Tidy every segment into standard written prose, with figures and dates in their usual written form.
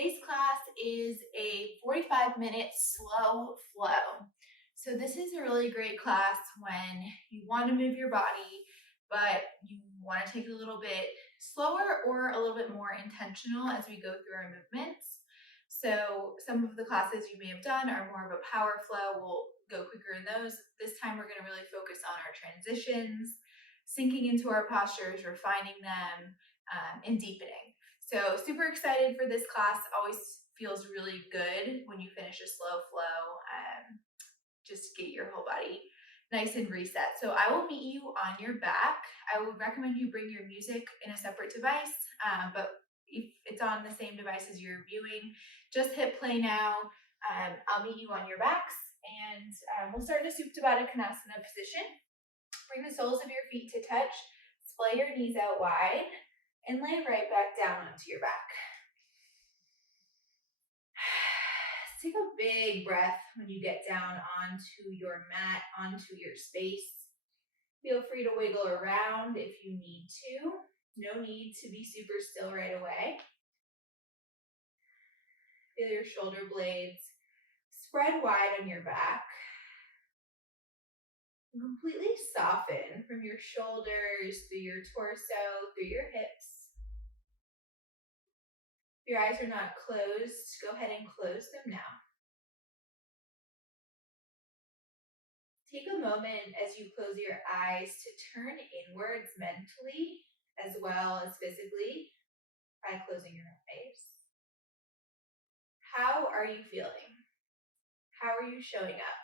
today's class is a 45-minute slow flow. So this is a really great class when you want to move your body, but you want to take it a little bit slower or a little bit more intentional as we go through our movements. So some of the classes you may have done are more of a power flow. We'll go quicker in those. This time we're going to really focus on our transitions, sinking into our postures, refining them, and deepening. So super excited for this class. Always feels really good when you finish a slow flow. Just get your whole body nice and reset. So I will meet you on your back. I would recommend you bring your music in a separate device, but if it's on the same device as you're viewing, just hit play now. I'll meet you on your backs, and we'll start in a Supta Baddha Konasana position. Bring the soles of your feet to touch, splay your knees out wide, and lay right back down onto your back. Take a big breath when you get down onto your mat, onto your space. Feel free to wiggle around if you need to. No need to be super still right away. Feel your shoulder blades spread wide on your back. And completely soften from your shoulders, through your torso, through your hips. If your eyes are not closed, go ahead and close them now. Take a moment as you close your eyes to turn inwards mentally as well as physically by closing your eyes. How are you feeling? How are you showing up?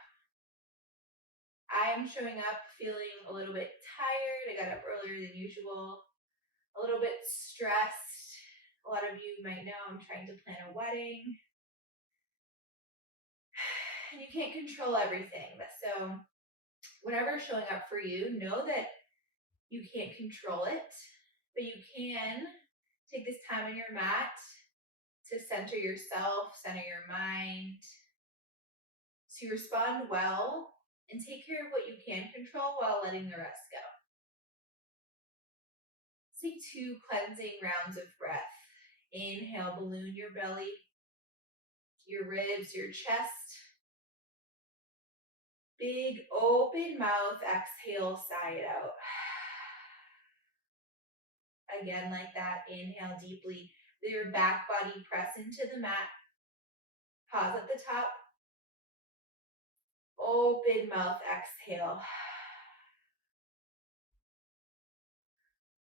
I am showing up feeling a little bit tired. I got up earlier than usual, a little bit stressed. A lot of you might know I'm trying to plan a wedding. And you can't control everything. So whatever's showing up for you, know that you can't control it, but you can take this time on your mat to center yourself, center your mind, so you respond well and take care of what you can control while letting the rest go. Take 2 cleansing rounds of breath. Inhale, balloon your belly, your ribs, your chest. Big open mouth, exhale, sigh it out. Again, like that, inhale deeply. Let your back body press into the mat. Pause at the top. Open mouth, exhale.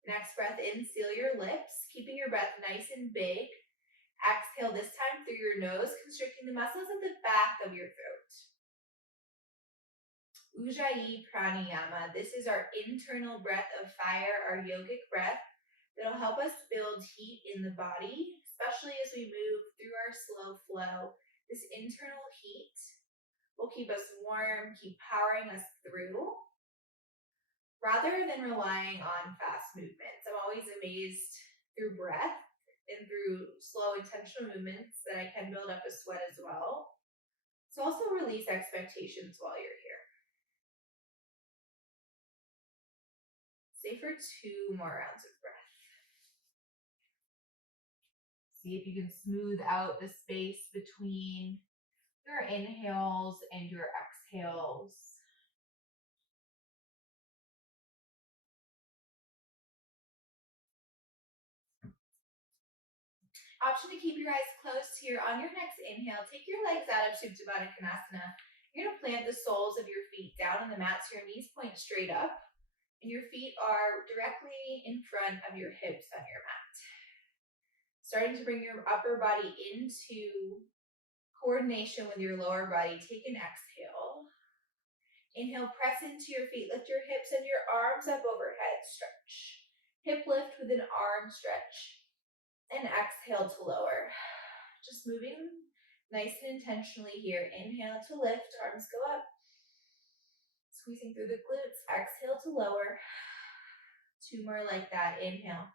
Next breath in, seal your lips, keeping your breath nice and big. Exhale this time through your nose, constricting the muscles at the back of your throat. Ujjayi pranayama. This is our internal breath of fire, our yogic breath that'll help us build heat in the body, especially as we move through our slow flow. This internal heat will keep us warm, keep powering us through, rather than relying on fast movements. I'm always amazed through breath and through slow intentional movements that I can build up a sweat as well. So also release expectations while you're here. Stay for 2 more rounds of breath. See if you can smooth out the space between your inhales and your exhales. Option to keep your eyes closed here. On your next inhale, take your legs out of Supta Baddha Konasana. You're going to plant the soles of your feet down on the mat so your knees point straight up and your feet are directly in front of your hips on your mat. Starting to bring your upper body into coordination with your lower body, take an exhale. Inhale, press into your feet, lift your hips and your arms up overhead, stretch. Hip lift with an arm stretch. And exhale to lower. Just moving nice and intentionally here. Inhale to lift, arms go up. Squeezing through the glutes. Exhale to lower. 2 more like that. Inhale.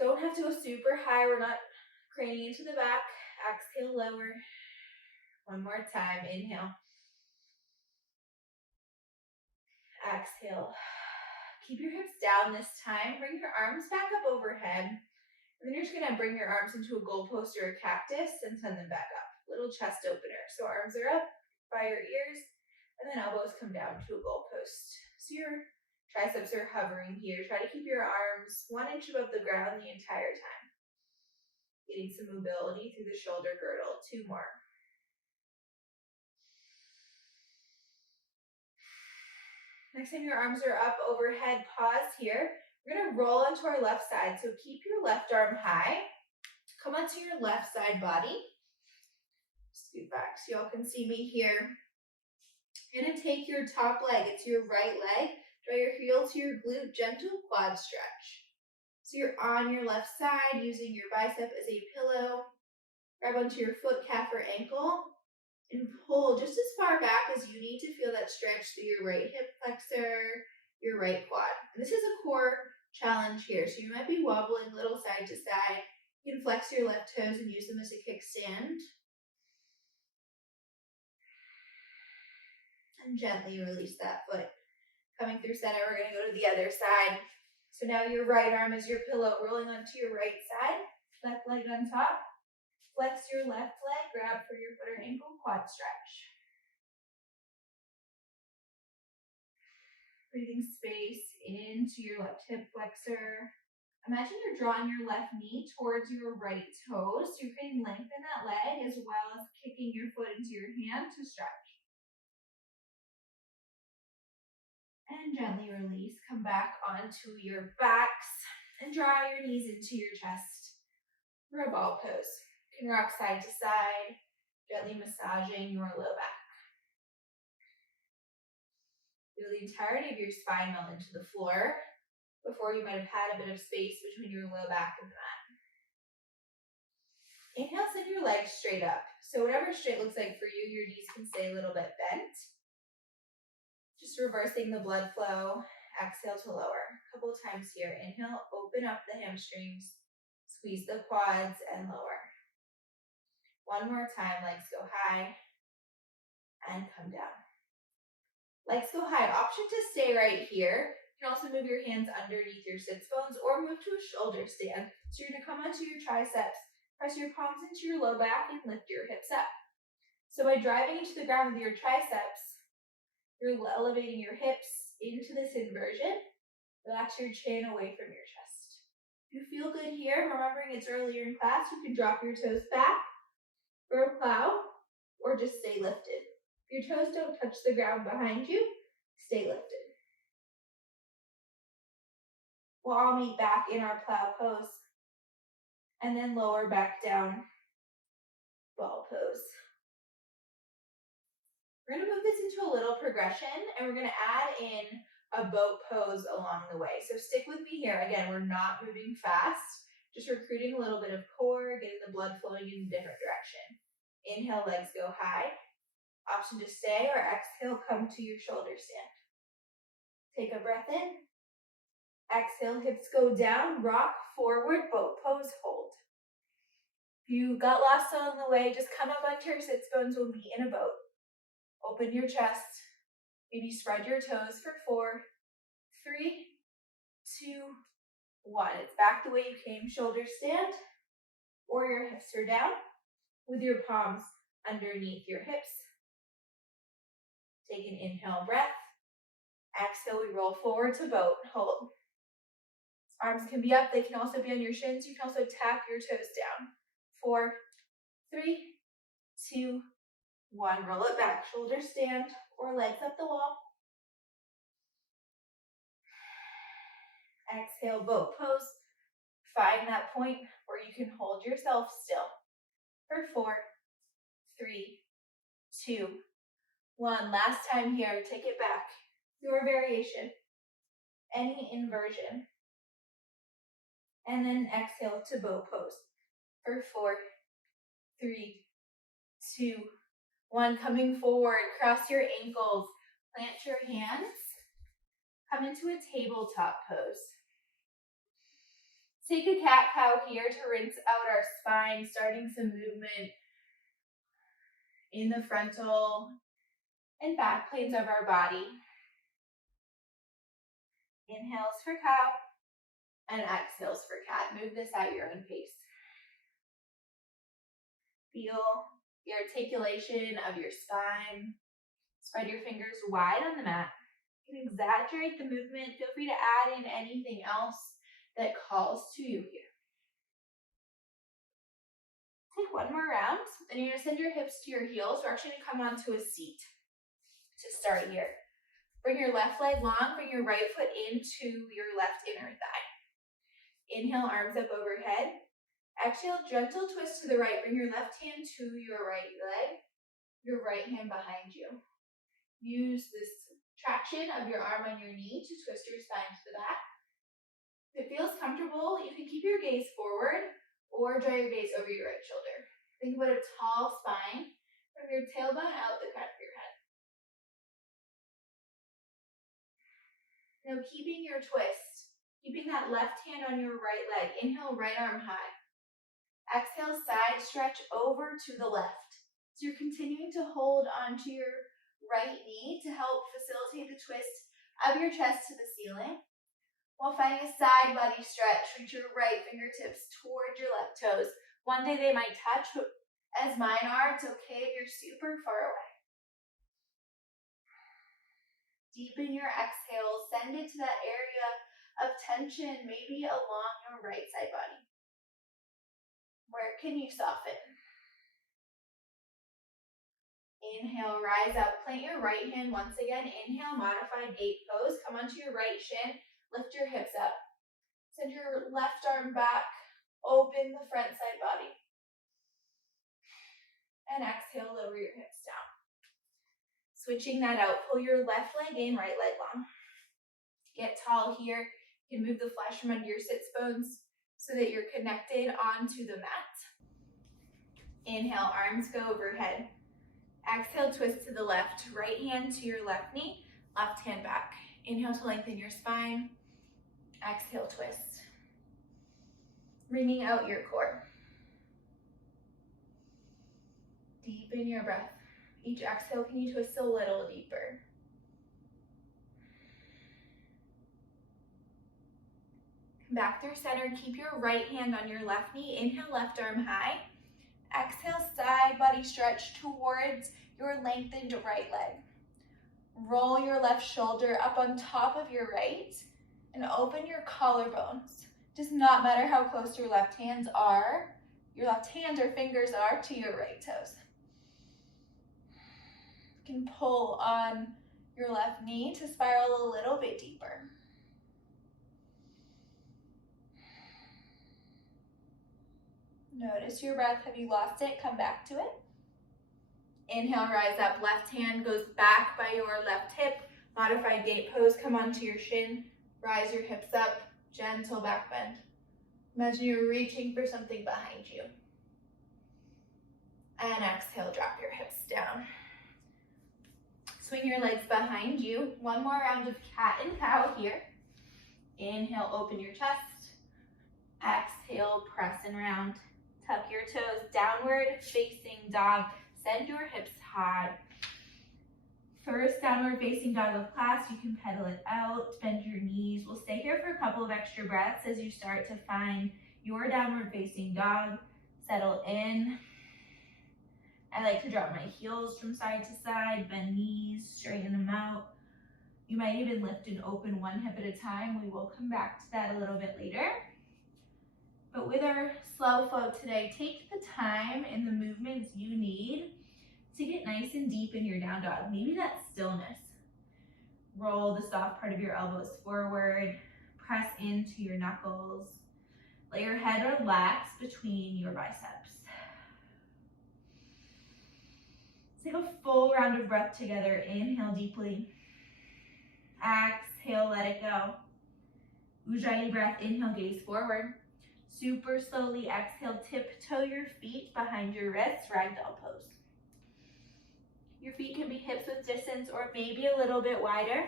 Don't have to go super high. We're not craning into the back. Exhale, lower. 1 more time. Inhale. Exhale. Keep your hips down this time. Bring your arms back up overhead. And then you're just gonna bring your arms into a goalpost or a cactus and send them back up. Little chest opener. So arms are up by your ears, and then elbows come down to a goalpost. So your triceps are hovering here. Try to keep your arms 1 inch above the ground the entire time. Getting some mobility through the shoulder girdle. 2 more. Next time your arms are up overhead, pause here. We're gonna roll onto our left side. So keep your left arm high. Come onto your left side body. Scoot back so y'all can see me here. You're gonna take your top leg, it's your right leg. Draw your heel to your glute, gentle quad stretch. So you're on your left side using your bicep as a pillow. Grab onto your foot, calf, or ankle and pull just as far back as you need to feel that stretch through your right hip flexor, your right quad. And this is a core challenge here, so you might be wobbling a little side to side. You can flex your left toes and use them as a kickstand. And gently release that foot. Coming through center, we're gonna go to the other side. So now your right arm is your pillow, rolling onto your right side, left leg on top. Flex your left leg, grab for your foot or ankle, quad stretch. Breathing space into your left hip flexor. Imagine you're drawing your left knee towards your right toes. So you're creating length in that leg as well as kicking your foot into your hand to stretch. And gently release. Come back onto your backs and draw your knees into your chest for a ball pose. You can rock side to side, gently massaging your low back. Feel the entirety of your spine melt into the floor. Before you might have had a bit of space between your low back and the mat. Inhale, send your legs straight up. So whatever straight looks like for you, your knees can stay a little bit bent. Just reversing the blood flow. Exhale to lower. A couple of times here. Inhale, open up the hamstrings. Squeeze the quads and lower. One more time, legs go high and come down. Legs go high. Option to stay right here. You can also move your hands underneath your sits bones or move to a shoulder stand. So you're gonna come onto your triceps, press your palms into your low back and lift your hips up. So by driving into the ground with your triceps, you're elevating your hips into this inversion. Relax your chin away from your chest. If you feel good here, remembering it's earlier in class, you can drop your toes back for a plow or just stay lifted. If your toes don't touch the ground behind you, stay lifted. We'll all meet back in our plow pose and then lower back down, ball pose. We're gonna move this into a little progression and we're gonna add in a boat pose along the way. So stick with me here. Again, we're not moving fast, just recruiting a little bit of core, getting the blood flowing in a different direction. Inhale, legs go high. Option to stay or exhale, come to your shoulder stand. Take a breath in. Exhale, hips go down, rock forward, boat pose, hold. If you got lost along the way, just come up onto your sits bones, we'll meet in a boat. Open your chest, maybe spread your toes for 4, 3, 2, 1. It's back the way you came, shoulder stand, or your hips are down with your palms underneath your hips. Take an inhale breath. Exhale, we roll forward to boat, hold. Arms can be up, they can also be on your shins. You can also tap your toes down. 4, 3, 2, 1. Roll it back, shoulder stand or legs up the wall. Exhale, boat pose. Find that point where you can hold yourself still. For 4, 3, 2, 1. Last time here, take it back. Your variation, any inversion. And then exhale to boat pose. For 4, 3, 2, 1. Coming forward, cross your ankles, plant your hands, come into a tabletop pose. Take a cat-cow here to rinse out our spine, starting some movement in the frontal and back planes of our body. Inhales for cow, And exhales for cat. Move this at your own pace. Feel the articulation of your spine. Spread your fingers wide on the mat. You can exaggerate the movement. Feel free to add in anything else that calls to you here. Take one more round, and you're gonna send your hips to your heels. We're actually gonna come onto a seat to start here. Bring your left leg long, bring your right foot into your left inner thigh. Inhale, arms up overhead. Exhale, gentle twist to the right. Bring your left hand to your right leg, your right hand behind you. Use this traction of your arm on your knee to twist your spine to the back. If it feels comfortable, you can keep your gaze forward or draw your gaze over your right shoulder. Think about a tall spine from your tailbone out the crown of your head. Now keeping your twist, keeping that left hand on your right leg. Inhale, right arm high. Exhale, side stretch over to the left. So you're continuing to hold onto your right knee to help facilitate the twist of your chest to the ceiling, while finding a side body stretch. Reach your right fingertips towards your left toes. One day they might touch, but as mine are, it's okay if you're super far away. Deepen your exhale. Send it to that area of tension, maybe along your right side body. Where can you soften? Inhale, rise up. Plant your right hand once again. Inhale, modified gate pose. Come onto your right shin. Lift your hips up. Send your left arm back. Open the front side body. And exhale, lower your hips down. Switching that out. Pull your left leg in, right leg long. Get tall here. You can move the flesh from under your sits bones so that you're connected onto the mat. Inhale, arms go overhead. Exhale, twist to the left. Right hand to your left knee, left hand back. Inhale to lengthen your spine. Exhale, twist. Wringing out your core. Deepen your breath. Each exhale, can you twist a little deeper? Come back through center. Keep your right hand on your left knee. Inhale, left arm high. Exhale, side body stretch towards your lengthened right leg. Roll your left shoulder up on top of your right and open your collarbones. Does not matter how close your left hands or fingers are to your right toes. You can pull on your left knee to spiral a little bit deeper. Notice your breath. Have you lost it? Come back to it. Inhale, rise up. Left hand goes back by your left hip. Modified gate pose. Come onto your shin. Rise your hips up. Gentle back bend. Imagine you're reaching for something behind you. And exhale, drop your hips down. Swing your legs behind you. One more round of cat and cow here. Inhale, open your chest. Exhale, press and round. Tuck your toes, downward facing dog. Send your hips high. First downward facing dog of class, you can pedal it out, bend your knees. We'll stay here for a couple of extra breaths as you start to find your downward facing dog. Settle in. I like to drop my heels from side to side, bend knees, straighten them out. You might even lift and open one hip at a time. We will come back to that a little bit later. But with our slow flow today, take the time and the movements you need to get nice and deep in your down dog. Maybe that stillness. Roll the soft part of your elbows forward. Press into your knuckles. Let your head relax between your biceps. Let's take a full round of breath together. Inhale deeply. Exhale, let it go. Ujjayi breath. Inhale, gaze forward. Super slowly exhale, tiptoe your feet behind your wrists, ragdoll pose. Your feet can be hips width distance or maybe a little bit wider.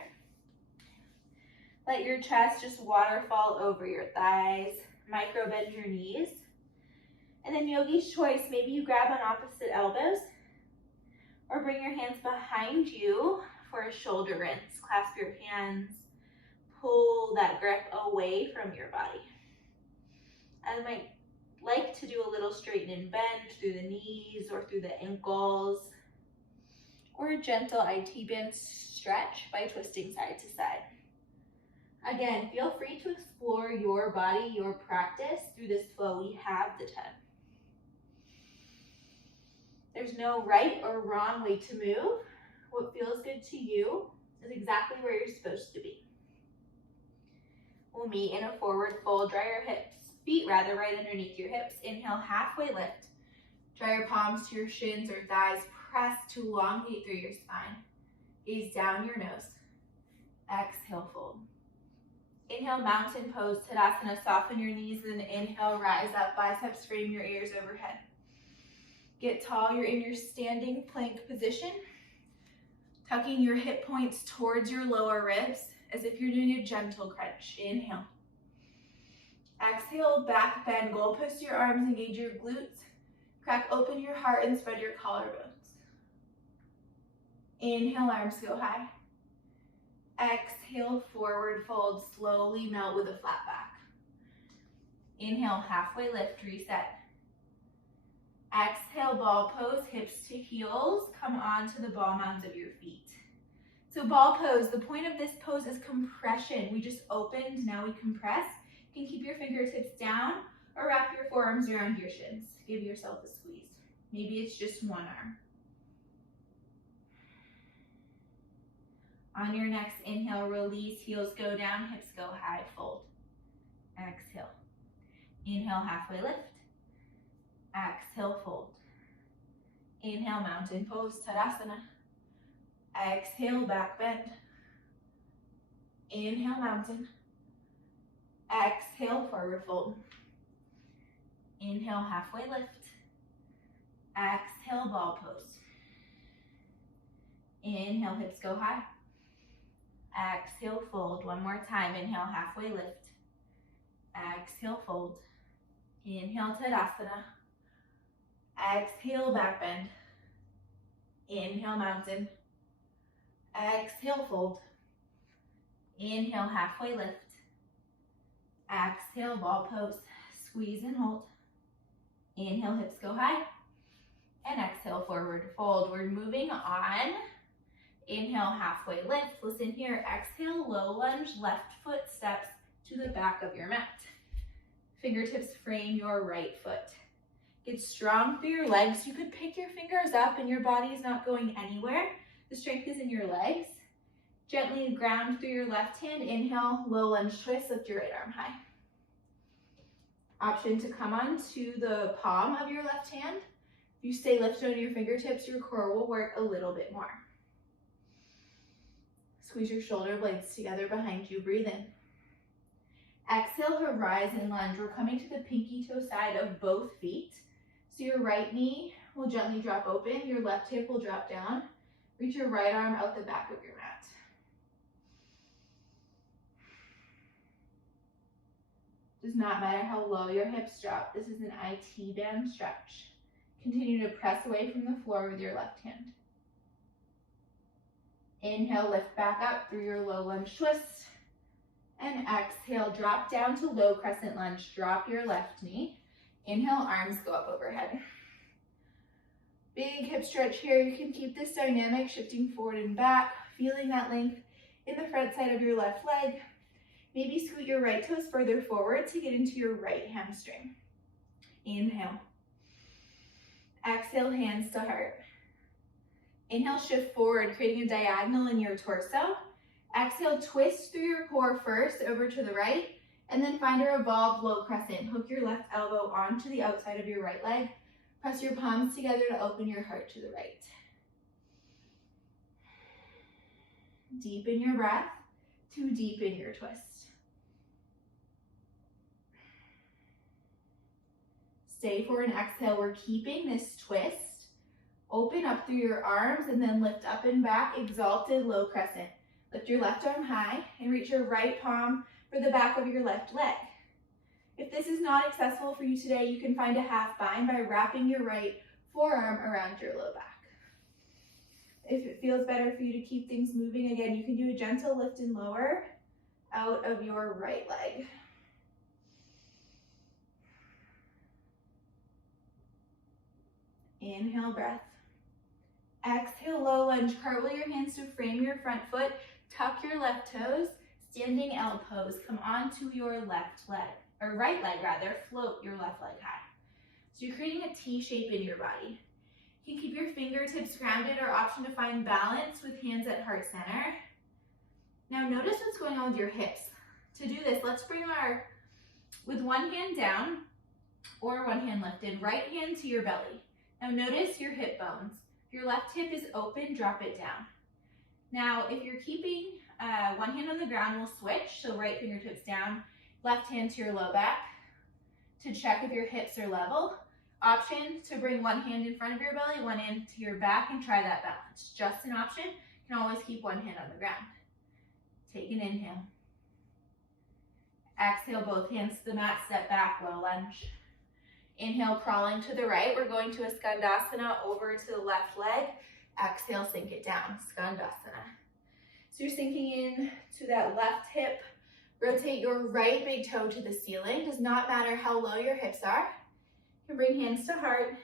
Let your chest just waterfall over your thighs. Micro bend your knees. And then yogi's choice, maybe you grab on opposite elbows or bring your hands behind you for a shoulder rinse. Clasp your hands. Pull that grip away from your body. I might like to do a little straighten and bend through the knees or through the ankles, or a gentle IT band stretch by twisting side to side. Again, feel free to explore your body, your practice through this flow. We have the time. There's no right or wrong way to move. What feels good to you is exactly where you're supposed to be. We'll meet in a forward fold. Draw your feet right underneath your hips. Inhale, halfway lift. Draw your palms to your shins or thighs. Press to elongate through your spine. Gaze down your nose. Exhale, fold. Inhale, mountain pose, Tadasana. Soften your knees, then inhale, rise up. Biceps frame your ears overhead. Get tall. You're in your standing plank position. Tucking your hip points towards your lower ribs as if you're doing a gentle crunch. Inhale. Exhale, back bend. Goalpost your arms, engage your glutes. Crack open your heart and spread your collarbones. Inhale, arms go high. Exhale, forward fold. Slowly melt with a flat back. Inhale, halfway lift, reset. Exhale, ball pose, hips to heels. Come onto the ball mounds of your feet. So ball pose, the point of this pose is compression. We just opened, now we compress. You can keep your fingertips down or wrap your forearms around your shins. Give yourself a squeeze. Maybe it's just one arm. On your next inhale, release, heels go down, hips go high, fold. Exhale. Inhale, halfway lift. Exhale, fold. Inhale, mountain pose, Tadasana. Exhale, back bend. Inhale, mountain. Exhale, forward fold. Inhale, halfway lift. Exhale, ball pose. Inhale, hips go high. Exhale, fold. One more time. Inhale, halfway lift. Exhale, fold. Inhale, Tadasana. Exhale, back bend. Inhale, mountain. Exhale, fold. Inhale, halfway lift. Exhale, ball pose. Squeeze and hold. Inhale, hips go high. And exhale, forward fold. We're moving on. Inhale, halfway lift. Listen here. Exhale, low lunge, left foot steps to the back of your mat. Fingertips frame your right foot. Get strong through your legs. You could pick your fingers up and your body is not going anywhere. The strength is in your legs. Gently ground through your left hand. Inhale, low lunge twist, lift your right arm high. Option to come onto the palm of your left hand. If you stay lifted on your fingertips, your core will work a little bit more. Squeeze your shoulder blades together behind you. Breathe in. Exhale, horizon lunge. We're coming to the pinky toe side of both feet. So your right knee will gently drop open. Your left hip will drop down. Reach your right arm out the back of your mat. Does not matter how low your hips drop. This is an IT band stretch. Continue to press away from the floor with your left hand. Inhale, lift back up through your low lunge twist. And exhale, drop down to low crescent lunge. Drop your left knee. Inhale, arms go up overhead. Big hip stretch here. You can keep this dynamic, shifting forward and back, feeling that length in the front side of your left leg. Maybe scoot your right toes further forward to get into your right hamstring. Inhale. Exhale, hands to heart. Inhale, shift forward, creating a diagonal in your torso. Exhale, twist through your core first over to the right, and then find a revolved low crescent. Hook your left elbow onto the outside of your right leg. Press your palms together to open your heart to the right. Deepen your breath to deepen your twist. Stay for an exhale. We're keeping this twist. Open up through your arms and then lift up and back, exalted low crescent. Lift your left arm high and reach your right palm for the back of your left leg. If this is not accessible for you today, you can find a half bind by wrapping your right forearm around your low back. If it feels better for you to keep things moving, again, you can do a gentle lift and lower out of your right leg. Inhale, breath. Exhale, low lunge. Cartwheel your hands to frame your front foot. Tuck your left toes. Standing L pose. Come onto your left leg, or right leg rather. Float your left leg high. So you're creating a T shape in your body. You can keep your fingertips grounded or option to find balance with hands at heart center. Now notice what's going on with your hips. To do this, let's bring with one hand down or one hand lifted, right hand to your belly. Now notice your hip bones. If your left hip is open, drop it down. Now, if you're keeping one hand on the ground, we'll switch. So right fingertips down, left hand to your low back to check if your hips are level. Option to bring one hand in front of your belly, one hand to your back, and try that balance. Just an option. You can always keep one hand on the ground. Take an inhale. Exhale, both hands to the mat, step back, low lunge. Inhale, crawling to the right. We're going to a skandasana over to the left leg. Exhale, sink it down, skandasana. So you're sinking in to that left hip. Rotate your right big toe to the ceiling. Does not matter how low your hips are. You can bring hands to heart.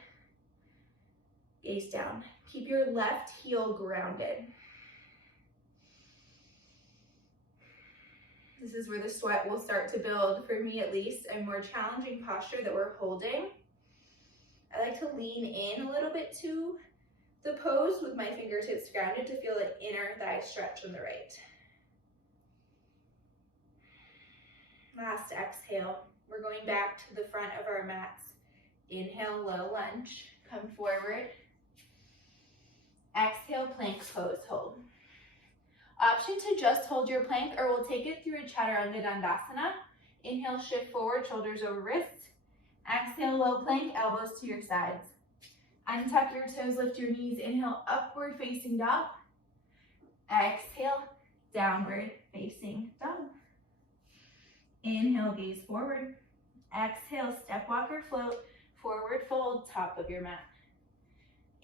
Gaze down. Keep your left heel grounded. This is where the sweat will start to build, for me at least, a more challenging posture that we're holding. I like to lean in a little bit to the pose with my fingertips grounded to feel an inner thigh stretch on the right. Last exhale, we're going back to the front of our mats. Inhale, low lunge, come forward. Exhale, plank pose, hold. Option to just hold your plank, or we'll take it through a chaturanga dandasana. Inhale, shift forward, shoulders over wrists. Exhale, low plank, elbows to your sides. Untuck your toes, lift your knees. Inhale, upward facing dog. Exhale, downward facing dog. Inhale, gaze forward. Exhale, step, walk, or float. Forward fold, top of your mat.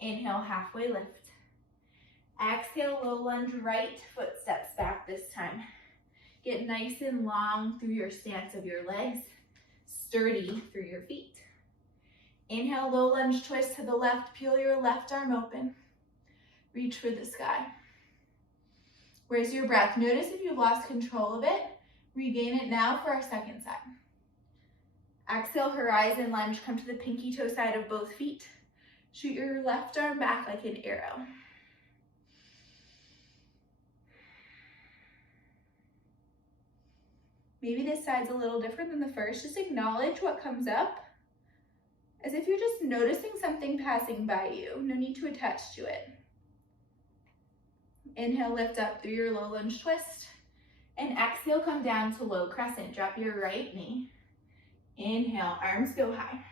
Inhale, halfway lift. Exhale, low lunge, right foot steps back this time. Get nice and long through your stance of your legs, sturdy through your feet. Inhale, low lunge, twist to the left, peel your left arm open. Reach for the sky. Where's your breath? Notice if you've lost control of it, regain it now for our second set. Exhale, horizon lunge, come to the pinky toe side of both feet. Shoot your left arm back like an arrow. Maybe this side's a little different than the first. Just acknowledge what comes up as if you're just noticing something passing by you. No need to attach to it. Inhale, lift up through your low lunge twist. And exhale, come down to low crescent. Drop your right knee. Inhale, arms go high.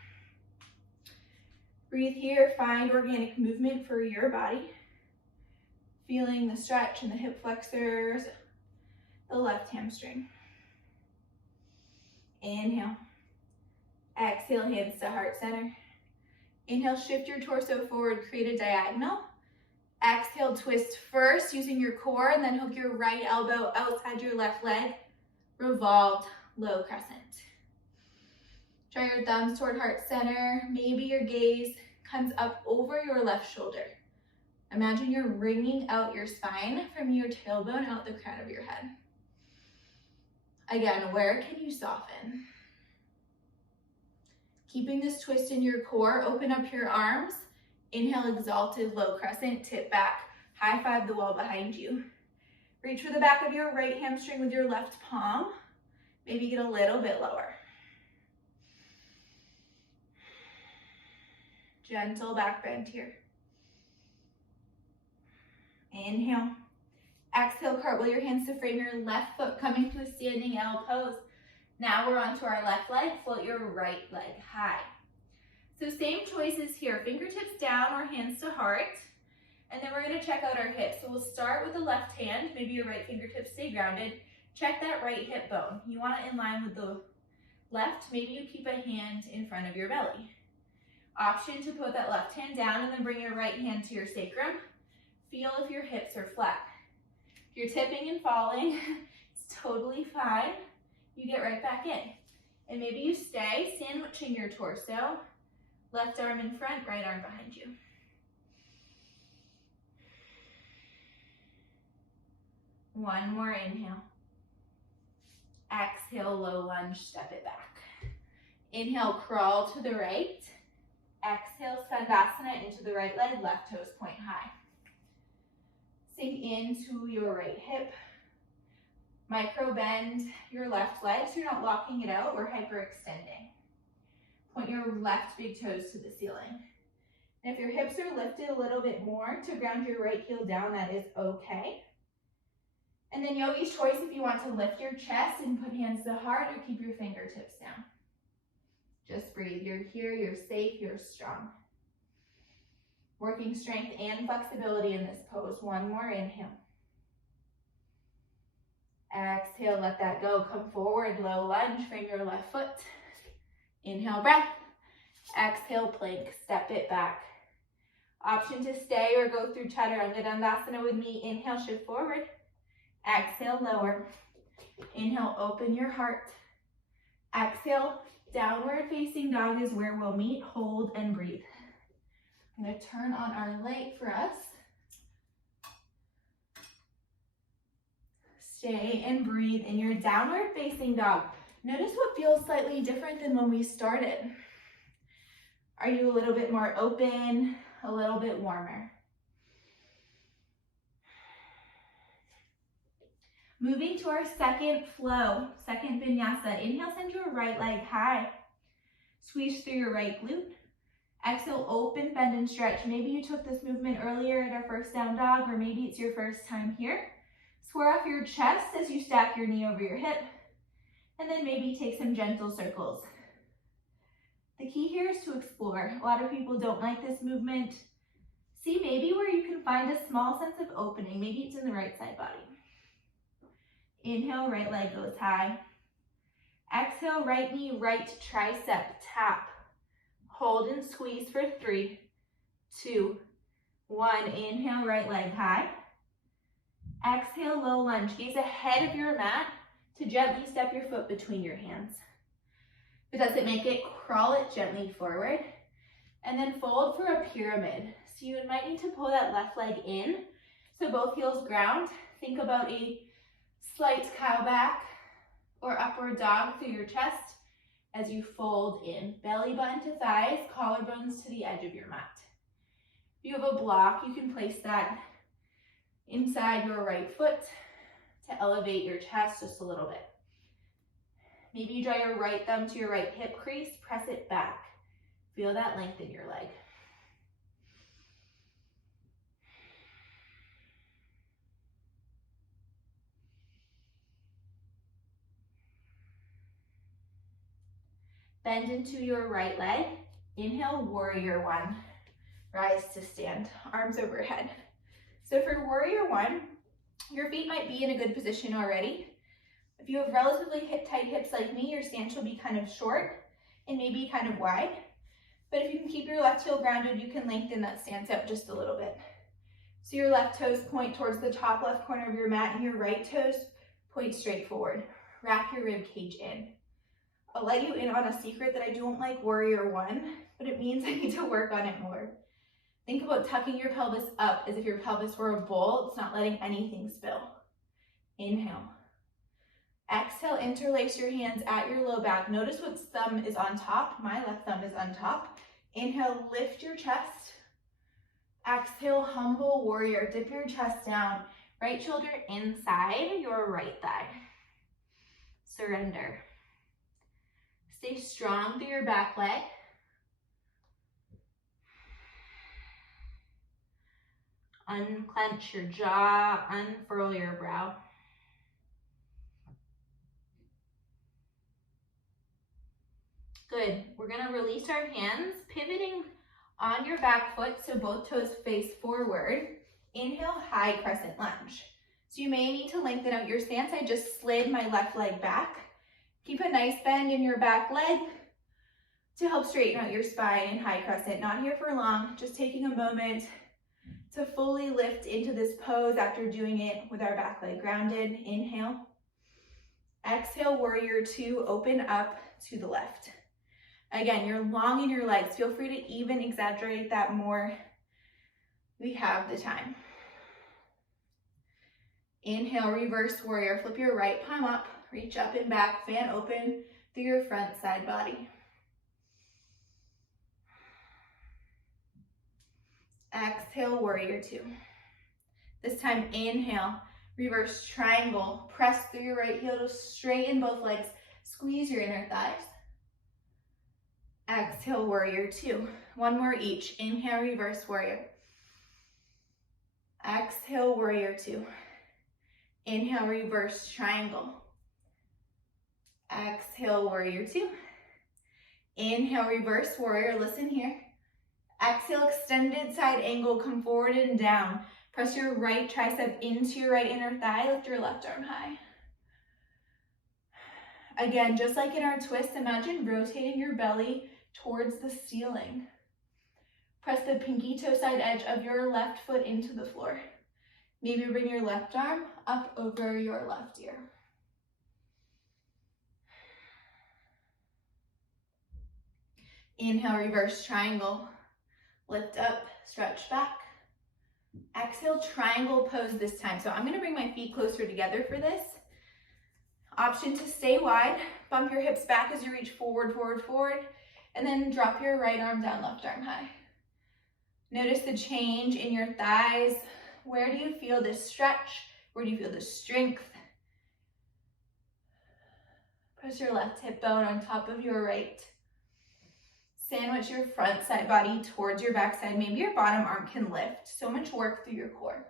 Breathe here, find organic movement for your body. Feeling the stretch in the hip flexors, the left hamstring. Inhale. Exhale, hands to heart center. Inhale, shift your torso forward, create a diagonal. Exhale, twist first using your core, and then hook your right elbow outside your left leg. Revolved, low crescent. Draw your thumbs toward heart center. Maybe your gaze comes up over your left shoulder. Imagine you're wringing out your spine from your tailbone out the crown of your head. Again, where can you soften? Keeping this twist in your core, open up your arms. Inhale, exalted, low crescent, tip back. High five the wall behind you. Reach for the back of your right hamstring with your left palm. Maybe get a little bit lower. Gentle back bend here. Inhale. Exhale, cartwheel your hands to frame your left foot, coming to a standing L pose. Now we're onto our left leg, float your right leg high. So same choices here, fingertips down or hands to heart. And then we're gonna check out our hips. So we'll start with the left hand, maybe your right fingertips stay grounded. Check that right hip bone. You want it in line with the left, maybe you keep a hand in front of your belly. Option to put that left hand down and then bring your right hand to your sacrum. Feel if your hips are flat. If you're tipping and falling, it's totally fine. You get right back in. And maybe you stay sandwiching your torso Left arm in front, right arm behind you. One more inhale. Exhale, low lunge, step it back. Inhale, crawl to the right. Exhale, Skandasana into the right leg, left toes point high. Sink into your right hip. Micro bend your left leg so you're not locking it out or hyperextending. Point your left big toes to the ceiling. And if your hips are lifted a little bit more to ground your right heel down, that is okay. And then yogi's choice if you want to lift your chest and put hands to heart or keep your fingertips down. Just breathe. You're here, you're safe, you're strong. Working strength and flexibility in this pose. One more inhale. Exhale, let that go. Come forward, low lunge, frame your left foot. Inhale, breath. Exhale, plank, step it back. Option to stay or go through Chaturanga Dandasana with me. Inhale, shift forward. Exhale, lower. Inhale, open your heart. Exhale, downward facing dog is where we'll meet. Hold and breathe. I'm going to turn on our light for us. Stay and breathe in your downward facing dog. Notice what feels slightly different than when we started. Are you a little bit more open, a little bit warmer? Moving to our second flow, second vinyasa. Inhale, send your right leg high. Squeeze through your right glute. Exhale, open, bend, and stretch. Maybe you took this movement earlier at our first down dog, or maybe it's your first time here. Square off your chest as you stack your knee over your hip, and then maybe take some gentle circles. The key here is to explore. A lot of people don't like this movement. See maybe where you can find a small sense of opening. Maybe it's in the right side body. Inhale, right leg goes high. Exhale, right knee, right tricep, tap. Hold and squeeze for 3, 2, 1. Inhale, right leg high. Exhale, low lunge. Gaze ahead of your mat to gently step your foot between your hands. If it doesn't make it, crawl it gently forward. And then fold for a pyramid. So you might need to pull that left leg in so both heels ground. Think about a slight cow back or upward dog through your chest as you fold in. Belly button to thighs, collarbones to the edge of your mat. If you have a block, you can place that inside your right foot to elevate your chest just a little bit. Maybe you draw your right thumb to your right hip crease, press it back. Feel that length in your leg. Bend into your right leg. Inhale, warrior one. Rise to stand, arms overhead. So for warrior one, your feet might be in a good position already. If you have relatively tight hips like me, your stance will be kind of short and maybe kind of wide. But if you can keep your left heel grounded, you can lengthen that stance out just a little bit. So your left toes point towards the top left corner of your mat and your right toes point straight forward. Wrap your rib cage in. I'll let you in on a secret that I don't like warrior one, but it means I need to work on it more. Think about tucking your pelvis up as if your pelvis were a bowl. It's not letting anything spill. Inhale. Exhale, interlace your hands at your low back. Notice what thumb is on top. My left thumb is on top. Inhale, lift your chest. Exhale, humble warrior. Dip your chest down. Right shoulder inside your right thigh. Surrender. Stay strong through your back leg. Unclench your jaw, unfurl your brow. Good. We're going to release our hands, pivoting on your back foot so both toes face forward. Inhale, high crescent lunge. So you may need to lengthen out your stance. I just slid my left leg back. Keep a nice bend in your back leg to help straighten out your spine in high crescent. Not here for long, just taking a moment to fully lift into this pose after doing it with our back leg grounded. Inhale. Exhale, warrior two, open up to the left. Again, you're long in your legs. Feel free to even exaggerate that more. We have the time. Inhale, reverse warrior. Flip your right palm up, reach up and back, fan open through your front side body. Exhale, warrior two. This time, inhale, reverse triangle. Press through your right heel to straighten both legs. Squeeze your inner thighs. Exhale, warrior two. One more each. Inhale, reverse warrior. Exhale, warrior two. Inhale, reverse triangle. Exhale, warrior two. Inhale, reverse warrior. Listen here. Exhale, extended side angle. Come forward and down. Press your right tricep into your right inner thigh. Lift your left arm high. Again, just like in our twist, imagine rotating your belly towards the ceiling. Press the pinky toe side edge of your left foot into the floor. Maybe bring your left arm up over your left ear. Inhale, reverse triangle. Lift up, stretch back. Exhale, triangle pose this time. So I'm going to bring my feet closer together for this. Option to stay wide. Bump your hips back as you reach forward, forward, forward. And then drop your right arm down, left arm high. Notice the change in your thighs. Where do you feel this stretch? Where do you feel the strength? Press your left hip bone on top of your right. Sandwich your front side body towards your back side. Maybe your bottom arm can lift. So much work through your core.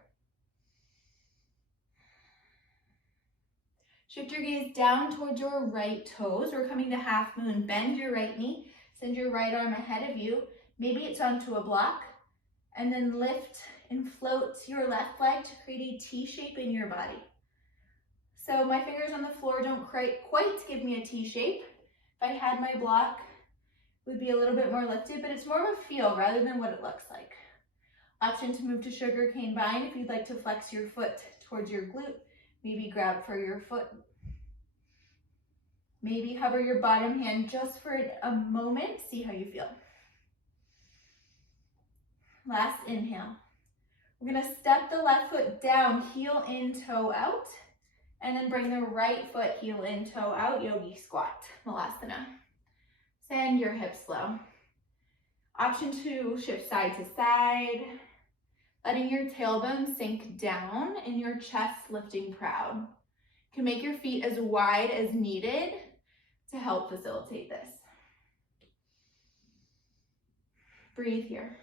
Shift your gaze down towards your right toes. We're coming to half moon. Bend your right knee. Send your right arm ahead of you. Maybe it's onto a block. And then lift and float your left leg to create a T shape in your body. So my fingers on the floor don't quite give me a T shape. If I had my block, it would be a little bit more lifted, but it's more of a feel rather than what it looks like. Option to move to sugarcane vine if you'd like to flex your foot towards your glute. Maybe grab for your foot. Maybe hover your bottom hand just for a moment. See how you feel. Last inhale. We're going to step the left foot down, heel in, toe out, and then bring the right foot, heel in, toe out, yogi squat, Malasana. Send your hips low. Option to shift side to side, letting your tailbone sink down and your chest lifting proud. You can make your feet as wide as needed to help facilitate this. Breathe here.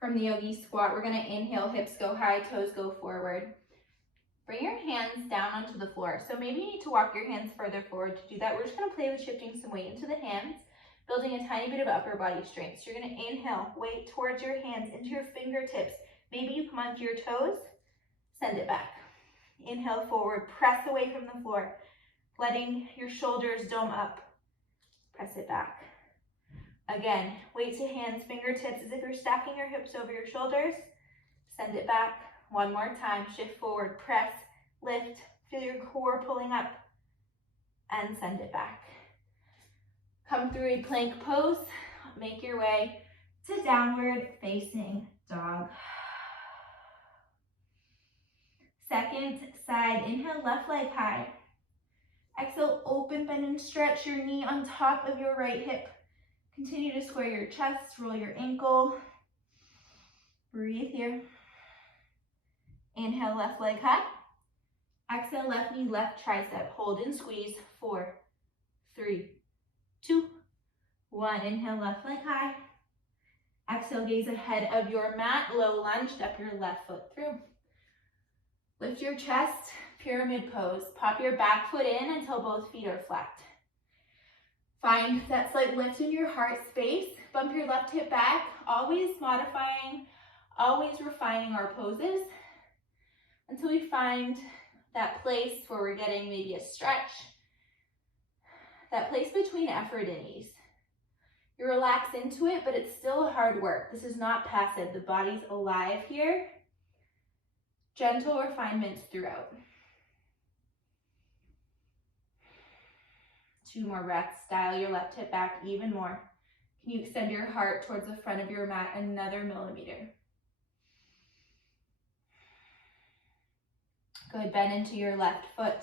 From the yogi squat, we're going to inhale, hips go high, toes go forward. Bring your hands down onto the floor. So maybe you need to walk your hands further forward to do that. We're just going to play with shifting some weight into the hands, building a tiny bit of upper body strength. So you're going to inhale, weight towards your hands, into your fingertips. Maybe you come onto your toes, send it back. Inhale forward, press away from the floor, letting your shoulders dome up. Press it back. Again, weight to hands, fingertips, as if you're stacking your hips over your shoulders. Send it back. One more time. Shift forward, press, lift, feel your core pulling up, and send it back. Come through a plank pose. Make your way to downward facing dog. Second side, inhale, left leg high. Exhale, open, bend, and stretch your knee on top of your right hip. Continue to square your chest, roll your ankle. Breathe here. Inhale, left leg high. Exhale, left knee, left tricep. Hold and squeeze. 4, 3, 2, 1. Inhale, left leg high. Exhale, gaze ahead of your mat. Low lunge, step your left foot through. Lift your chest, pyramid pose. Pop your back foot in until both feet are flat. Find that slight lift in your heart space. Bump your left hip back, always modifying, always refining our poses until we find that place where we're getting maybe a stretch, that place between effort and ease. You relax into it, but it's still hard work. This is not passive. The body's alive here. Gentle refinements throughout. 2 more breaths. Dial your left hip back even more. Can you extend your heart towards the front of your mat another millimeter? Good, bend into your left foot,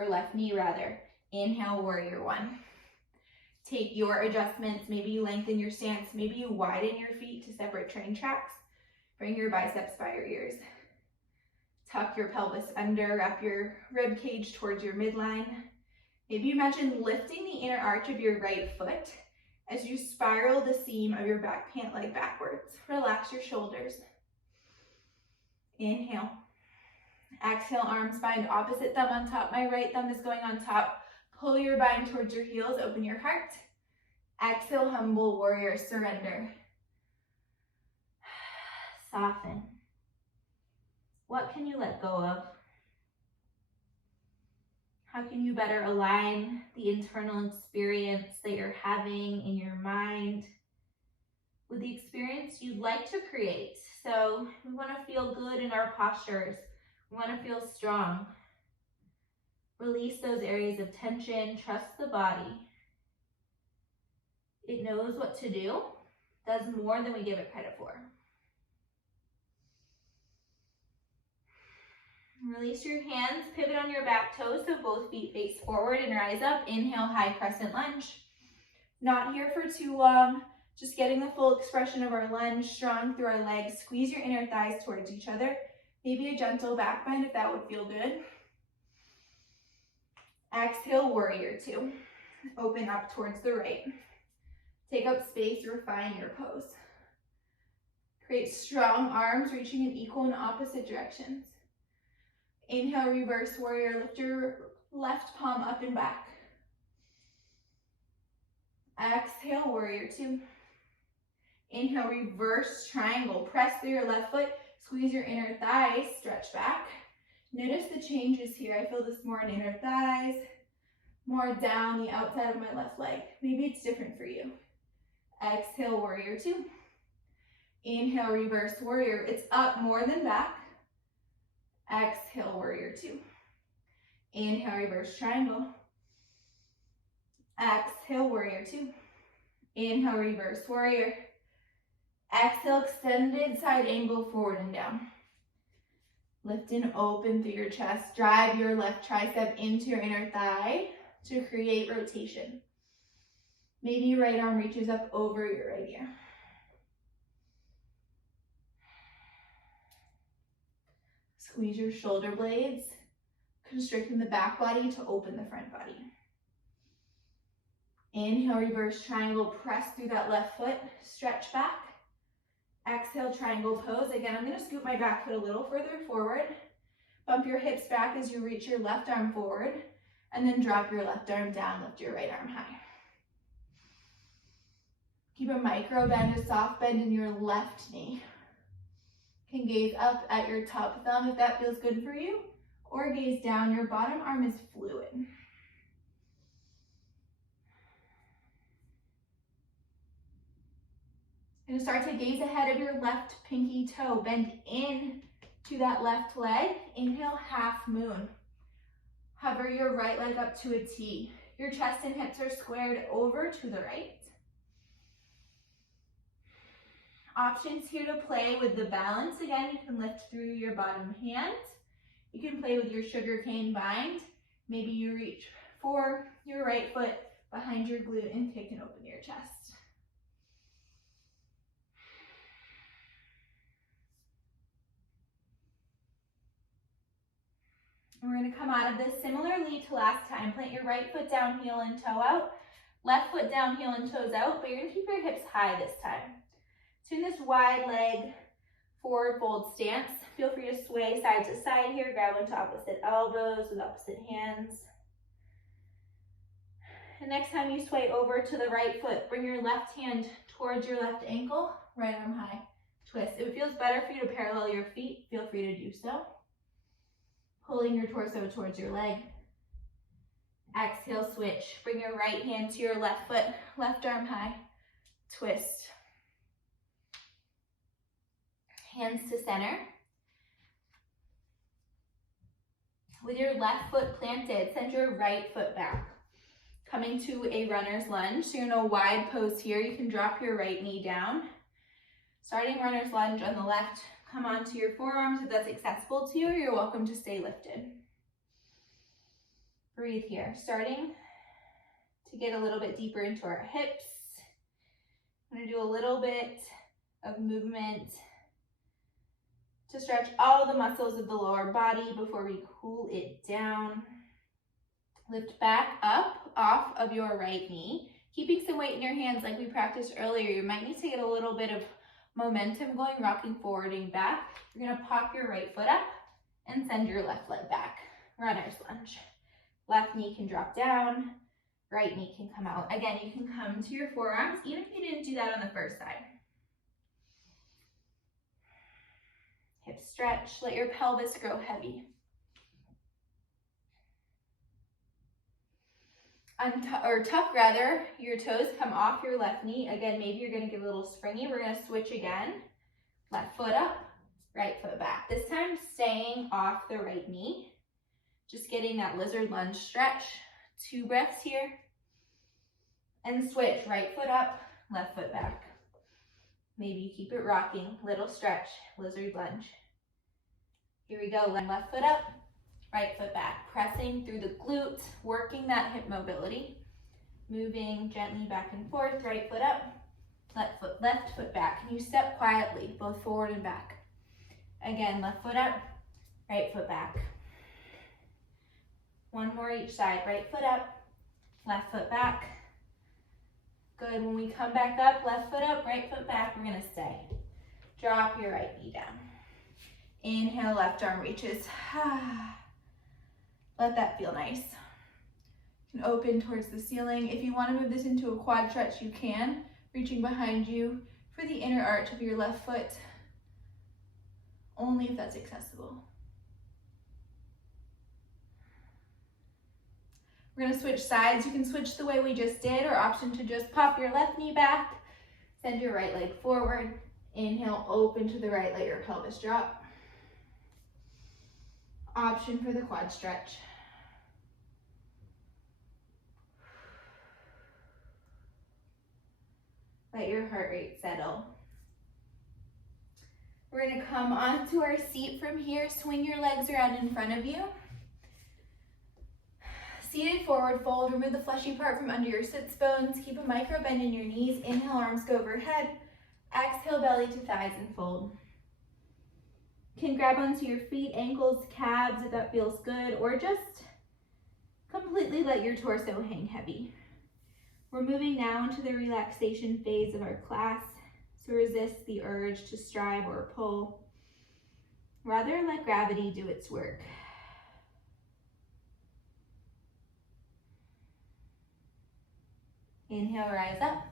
or left knee rather. Inhale, warrior 1. Take your adjustments. Maybe you lengthen your stance. Maybe you widen your feet to separate train tracks. Bring your biceps by your ears. Tuck your pelvis under, wrap your rib cage towards your midline. Maybe imagine lifting the inner arch of your right foot as you spiral the seam of your back pant leg backwards. Relax your shoulders. Inhale. Exhale, arms bind, opposite thumb on top. My right thumb is going on top. Pull your bind towards your heels, open your heart. Exhale, humble warrior, surrender. Soften. What can you let go of? How can you better align the internal experience that you're having in your mind with the experience you'd like to create? So we want to feel good in our postures. We want to feel strong. Release those areas of tension. Trust the body. It knows what to do, does more than we give it credit for. Release your hands, pivot on your back toes so both feet face forward and rise up. Inhale, high crescent lunge. Not here for too long, just getting the full expression of our lunge, strong through our legs. Squeeze your inner thighs towards each other. Maybe a gentle back bend if that would feel good. Exhale, warrior 2. Open up towards the right. Take up space, refine your pose. Create strong arms reaching in equal and opposite directions. Inhale, reverse warrior. Lift your left palm up and back. Exhale, warrior 2. Inhale, reverse triangle. Press through your left foot. Squeeze your inner thighs. Stretch back. Notice the changes here. I feel this more in inner thighs, more down the outside of my left leg. Maybe it's different for you. Exhale, warrior 2. Inhale, reverse warrior. It's up more than back. Exhale, warrior 2. Inhale, reverse triangle. Exhale, warrior 2. Inhale, reverse warrior. Exhale, extended side angle forward and down. Lift and open through your chest. Drive your left tricep into your inner thigh to create rotation. Maybe your right arm reaches up over your right ear. Squeeze your shoulder blades, constricting the back body to open the front body. Inhale, reverse triangle, press through that left foot, stretch back. Exhale, triangle pose. Again, I'm going to scoot my back foot a little further forward. Bump your hips back as you reach your left arm forward, and then drop your left arm down, lift your right arm high. Keep a micro bend, a soft bend in your left knee. You can gaze up at your top thumb if that feels good for you, or gaze down. Your bottom arm is fluid. You're going to start to gaze ahead of your left pinky toe. Bend in to that left leg. Inhale, half moon. Hover your right leg up to a T. Your chest and hips are squared over to the right. Options here to play with the balance. Again, you can lift through your bottom hand. You can play with your sugar cane bind. Maybe you reach for your right foot behind your glute and kick and open your chest. And we're going to come out of this similarly to last time. Plant your right foot down, heel and toe out. Left foot down, heel and toes out, but you're going to keep your hips high this time. So in this wide leg forward fold stance, feel free to sway side to side here. Grab onto opposite elbows with opposite hands. And next time you sway over to the right foot, bring your left hand towards your left ankle, right arm high. Twist. If it feels better for you to parallel your feet, feel free to do so. Pulling your torso towards your leg. Exhale, switch. Bring your right hand to your left foot, left arm high. Twist. Hands to center. With your left foot planted, send your right foot back. Coming to a runner's lunge. So you're in a wide pose here. You can drop your right knee down. Starting runner's lunge on the left. Come onto your forearms if that's accessible to you, or you're welcome to stay lifted. Breathe here. Starting to get a little bit deeper into our hips. I'm going to do a little bit of movement to stretch all the muscles of the lower body before we cool it down. Lift back up off of your right knee, keeping some weight in your hands like we practiced earlier. You might need to get a little bit of momentum going, rocking forward and back. You're going to pop your right foot up and send your left leg back. Runner's lunge. Left knee can drop down, right knee can come out. Again, you can come to your forearms, even if you didn't do that on the first side. Hip stretch, let your pelvis grow heavy. Tuck your toes, come off your left knee. Again, maybe you're gonna get a little springy. We're gonna switch again. Left foot up, right foot back. This time staying off the right knee. Just getting that lizard lunge stretch. 2 breaths here. And switch, right foot up, left foot back. Maybe you keep it rocking, little stretch, lizard lunge. Here we go, left foot up, right foot back. Pressing through the glutes, working that hip mobility. Moving gently back and forth, right foot up, left foot back. Can you step quietly, both forward and back? Again, left foot up, right foot back. One more each side, right foot up, left foot back. Good, when we come back up, left foot up, right foot back, we're gonna stay. Drop your right knee down. Inhale, left arm reaches. Let that feel nice. You can open towards the ceiling. If you wanna move this into a quad stretch, you can. Reaching behind you for the inner arch of your left foot, only if that's accessible. We're gonna switch sides. You can switch the way we just did, or option to just pop your left knee back, send your right leg forward. Inhale, open to the right, let your pelvis drop. Option for the quad stretch. Let your heart rate settle. We're gonna come onto our seat from here. Swing your legs around in front of you. Seated forward fold, remove the fleshy part from under your sits bones. Keep a micro bend in your knees. Inhale, arms go overhead. Exhale, belly to thighs and fold. You can grab onto your feet, ankles, calves if that feels good, or just completely let your torso hang heavy. We're moving now into the relaxation phase of our class, so resist the urge to strive or pull. Rather let gravity do its work. Inhale, rise up.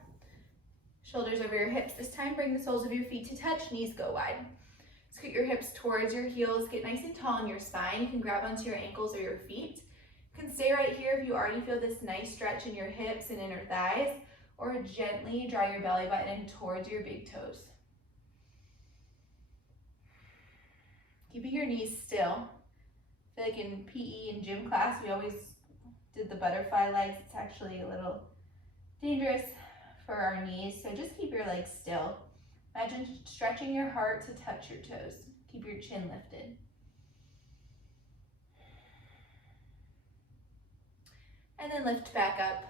Shoulders over your hips. This time, bring the soles of your feet to touch, knees go wide. Scoot your hips towards your heels. Get nice and tall in your spine. You can grab onto your ankles or your feet. You can stay right here if you already feel this nice stretch in your hips and inner thighs, or gently draw your belly button towards your big toes. Keeping your knees still. I feel like in PE and gym class, we always did the butterfly legs. It's actually a little dangerous for our knees, so just keep your legs still. Imagine stretching your heart to touch your toes. Keep your chin lifted. And then lift back up.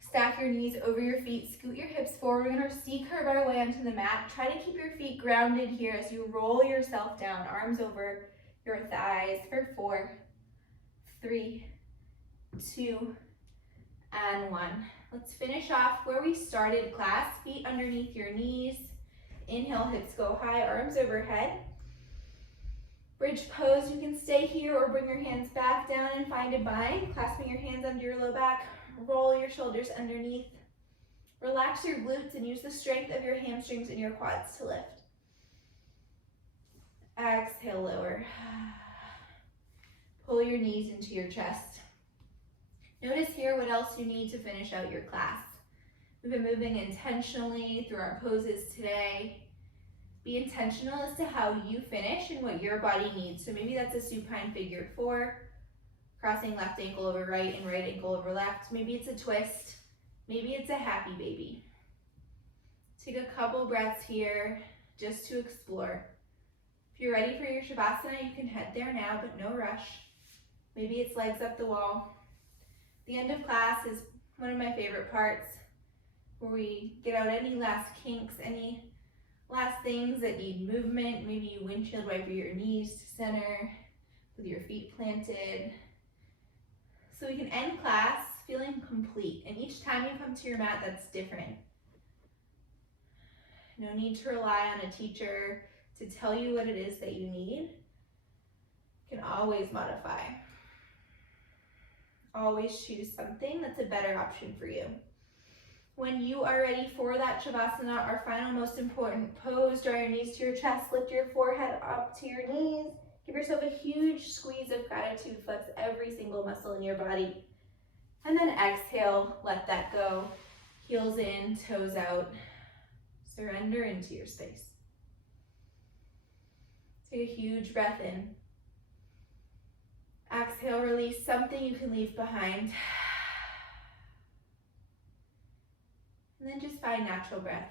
Stack your knees over your feet, scoot your hips forward. We're gonna C-curve our way onto the mat. Try to keep your feet grounded here as you roll yourself down, arms over your thighs for 4, 3, 2, and 1. Let's finish off where we started class. Feet underneath your knees. Inhale, hips go high, arms overhead. Bridge pose, you can stay here or bring your hands back down and find a bind. Clasping your hands under your low back, roll your shoulders underneath. Relax your glutes and use the strength of your hamstrings and your quads to lift. Exhale, lower. Pull your knees into your chest. Notice here what else you need to finish out your class. We've been moving intentionally through our poses today. Be intentional as to how you finish and what your body needs. So maybe that's a supine figure 4, crossing left ankle over right and right ankle over left. Maybe it's a twist. Maybe it's a happy baby. Take a couple breaths here just to explore. If you're ready for your Shavasana, you can head there now, but no rush. Maybe it's legs up the wall. The end of class is one of my favorite parts, where we get out any last kinks, any last things that need movement. Maybe you windshield wiper your knees to center with your feet planted. So we can end class feeling complete. And each time you come to your mat, that's different. No need to rely on a teacher to tell you what it is that you need. You can always modify. Always choose something that's a better option for you. When you are ready for that Shavasana, our final most important pose, draw your knees to your chest, lift your forehead up to your knees. Give yourself a huge squeeze of gratitude, flex every single muscle in your body. And then exhale, let that go. Heels in, toes out. Surrender into your space. Take a huge breath in. Exhale, release something you can leave behind. And then just find natural breath.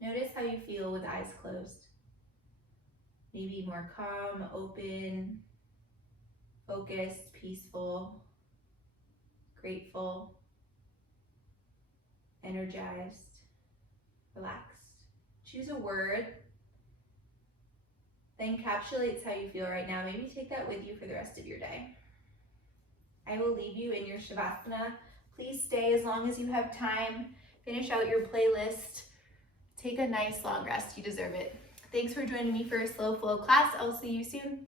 Notice how you feel with eyes closed. Maybe more calm, open, focused, peaceful, grateful, energized, relaxed. Choose a word that encapsulates how you feel right now. Maybe take that with you for the rest of your day. I will leave you in your Shavasana. Please stay as long as you have time. Finish out your playlist. Take a nice long rest. You deserve it. Thanks for joining me for a slow flow class. I'll see you soon.